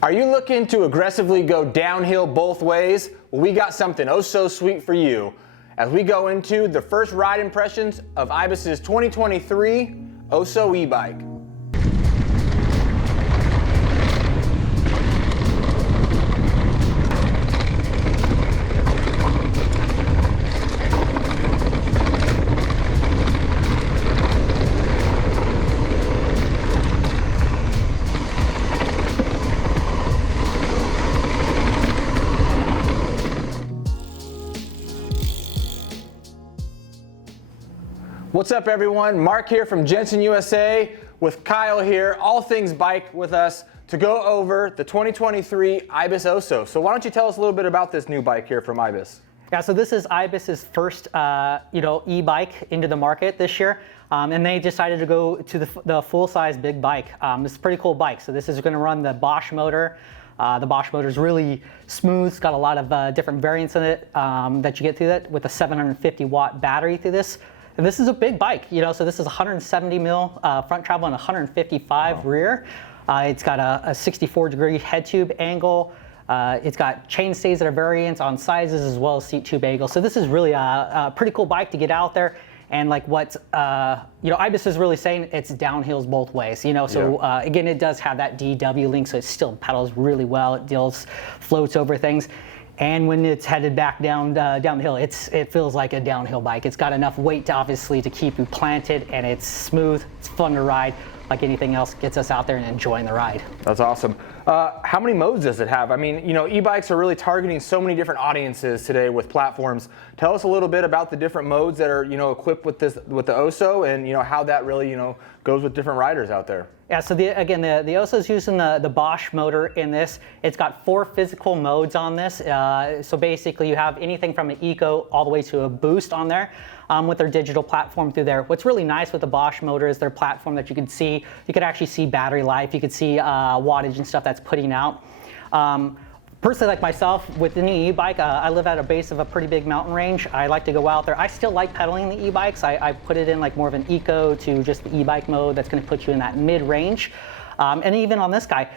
Are you looking to aggressively go downhill both ways? Well, we got something oh so sweet for you as we go into the first ride impressions of Ibis's 2023 Oso e-bike. What's up everyone, Mark here from Jenson USA with Kyle here, all things bike with us to go over the 2023 Ibis Oso. So why don't you tell us a little bit about this new bike here from Ibis? Yeah, so this is Ibis's first e-bike into the market this year. And they decided to go to the full-size big bike. This is a pretty cool bike. So this is going to run the Bosch motor. The Bosch motor is really smooth. It's got a lot of different variants in it that you get through that with a 750 watt battery through this. And this is a big bike, so this is 170 mil front travel and 155 rear. It's got a 64-degree head tube angle. It's got chainstays that are variants on sizes as well as seat tube angle. So this is really a pretty cool bike to get out there. And like what Ibis is really saying, it's downhills both ways. So again, it does have that DW link, so it still pedals really well. It floats over things. And when it's headed back down the hill, it feels like a downhill bike. It's got enough weight to obviously to keep you planted, and it's smooth. It's fun to ride. Like anything else, gets us out there and enjoying the ride. That's awesome. How many modes does it have? I mean, e-bikes are really targeting so many different audiences today with platforms. Tell us a little bit about the different modes that are, equipped with the Oso, and how that really, goes with different riders out there. Yeah, so the Oso is using the Bosch motor in this. It's got 4 physical modes on this. So basically you have anything from an eco all the way to a boost on there with their digital platform through there. What's really nice with the Bosch motor is their platform that you could actually see battery life, you could see wattage and stuff that's putting out. Personally, like myself, with the new e-bike, I live at a base of a pretty big mountain range. I like to go out there. I still like pedaling the e-bikes. I put it in like more of an eco to just the e-bike mode that's going to put you in that mid-range. And even on this guy,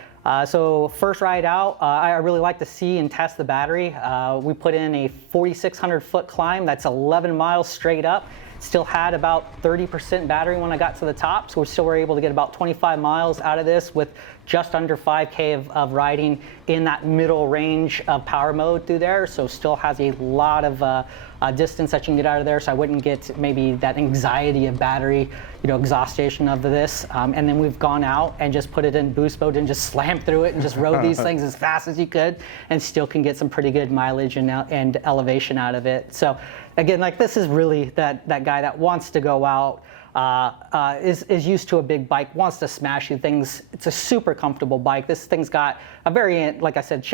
so first ride out, I really like to see and test the battery. We put in a 4,600 foot climb. That's 11 miles straight up. Still had about 30% battery when I got to the top, so we still were able to get about 25 miles out of this with just under 5K of riding in that middle range of power mode through there. So still has a lot of distance that you can get out of there, so I wouldn't get maybe that anxiety of battery, exhaustion of this. And then we've gone out and just put it in boost mode and just slammed through it and just rode these things as fast as you could, and still can get some pretty good mileage and elevation out of it. So again, like this is really that guy that wants to go out, is used to a big bike, wants to smash through things. It's a super comfortable bike. This thing's got a variant, like I said,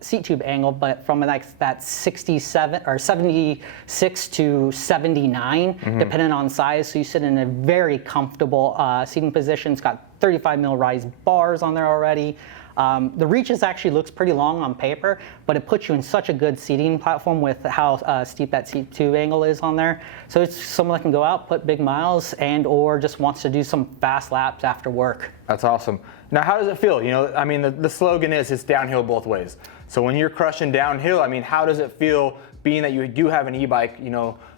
seat tube angle, but from like that 67 or 76 to 79, depending on size. So you sit in a very comfortable seating position. It's got 35 mil rise bars on there already. The reaches actually looks pretty long on paper, but it puts you in such a good seating platform with how steep that seat tube angle is on there. So it's someone that can go out, put big miles, and or just wants to do some fast laps after work. That's awesome. Now, how does it feel? I mean, the slogan is it's downhill both ways. So when you're crushing downhill, I mean, how does it feel being that you do have an e-bike,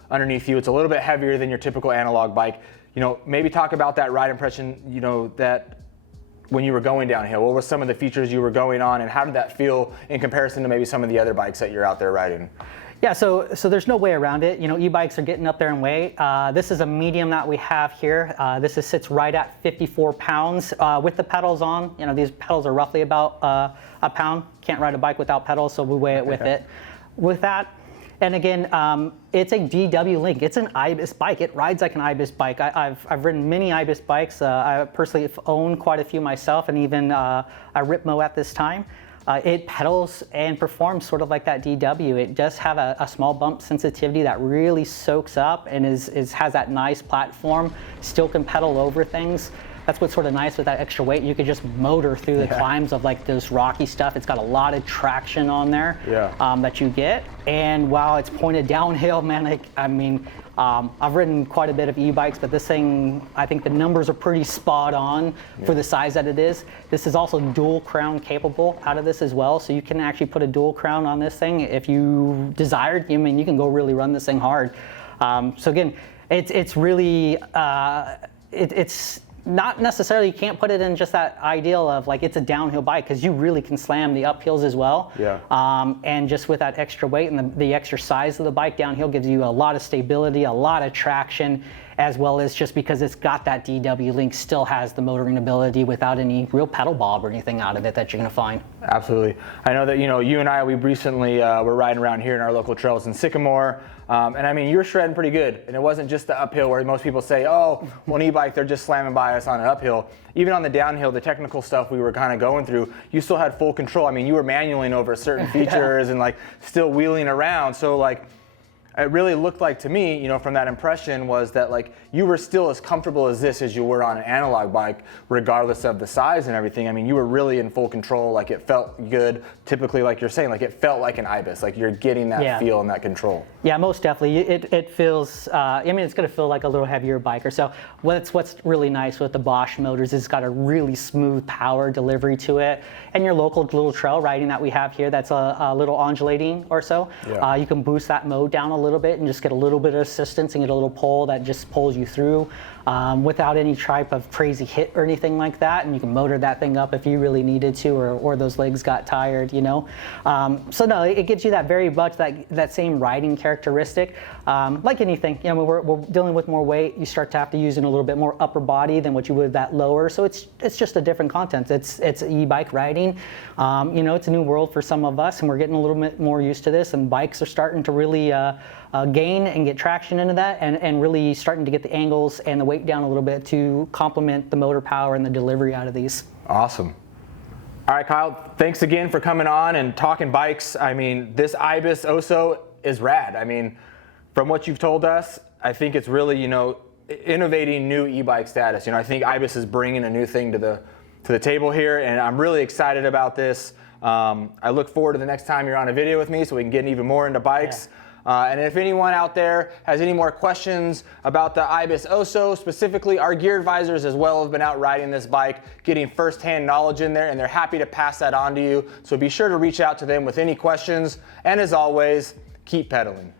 underneath you? It's a little bit heavier than your typical analog bike. Maybe talk about that ride impression, that when you were going downhill, what were some of the features you were going on, and how did that feel in comparison to maybe some of the other bikes that you're out there riding? Yeah, so there's no way around it. E-bikes are getting up there in weight. This is a medium that we have here. This sits right at 54 pounds with the pedals on. These pedals are roughly about a pound. Can't ride a bike without pedals, so we weigh it with it. With that, and again, it's a DW link. It's an Ibis bike. It rides like an Ibis bike. I've ridden many Ibis bikes. I personally own quite a few myself, and even a Ripmo at this time. It pedals and performs sort of like that DW. It does have a small bump sensitivity that really soaks up and has that nice platform. Still can pedal over things. that's what's sort of nice with that extra weight. You could just motor through the climbs of like those rocky stuff. It's got a lot of traction on there that you get. And while it's pointed downhill, man, like, I mean, I've ridden quite a bit of e-bikes, but this thing, I think the numbers are pretty spot on for the size that it is. This is also dual crown capable out of this as well, so you can actually put a dual crown on this thing if you desired. I mean, you can go really run this thing hard. So again, it's really, it's not necessarily, you can't put it in just that ideal of like it's a downhill bike, because you really can slam the uphills as well. And just with that extra weight and the extra size of the bike, downhill gives you a lot of stability, a lot of traction, as well as just because it's got that DW link, still has the motoring ability without any real pedal bob or anything out of it that you're going to find. Absolutely. I know that, you know, you and I, we recently were riding around here in our local trails in Sycamore, and I mean, you were shredding pretty good, and it wasn't just the uphill where most people say, oh, well, an e-bike, they're just slamming by us on an uphill. Even on the downhill, the technical stuff we were kind of going through, you still had full control. I mean, you were manualing over certain features and like still wheeling around. So like, it really looked like to me, you know, from that impression was that like you were still as comfortable as this as you were on an analog bike, regardless of the size and everything. I mean, you were really in full control. Like it felt good. Typically, like you're saying, like it felt like an Ibis. Like you're getting that feel and that control. Yeah, most definitely. It feels. I mean, it's going to feel like a little heavier biker. So what's really nice with the Bosch motors is it's got a really smooth power delivery to it. And your local little trail riding that we have here, that's a little undulating or so. You can boost that mode down a little bit and just get a little bit of assistance and get a little pull that just pulls you through without any type of crazy hit or anything like that. And you can motor that thing up if you really needed to, or those legs got tired, you know. So no, it gives you that very much that same riding characteristic. Like anything, you know, we're dealing with more weight. You start to have to use in a little bit more upper body than what you would that lower. So it's just a different content. It's e-bike riding. You know, it's a new world for some of us, and we're getting a little bit more used to this. And bikes are starting to really gain and get traction into that, and really starting to get the angles and the weight down a little bit to complement the motor power and the delivery out of these. Awesome. All right, Kyle, thanks again for coming on and talking bikes. I mean, this Ibis Oso is rad. I mean, from what you've told us, I think it's really, you know, innovating new e-bike status. You know, I think Ibis is bringing a new thing to the table here, and I'm really excited about this. I look forward to the next time you're on a video with me so we can get even more into bikes. And if anyone out there has any more questions about the Ibis Oso, specifically, our gear advisors as well have been out riding this bike, getting firsthand knowledge in there, and they're happy to pass that on to you. So be sure to reach out to them with any questions. And as always, keep pedaling.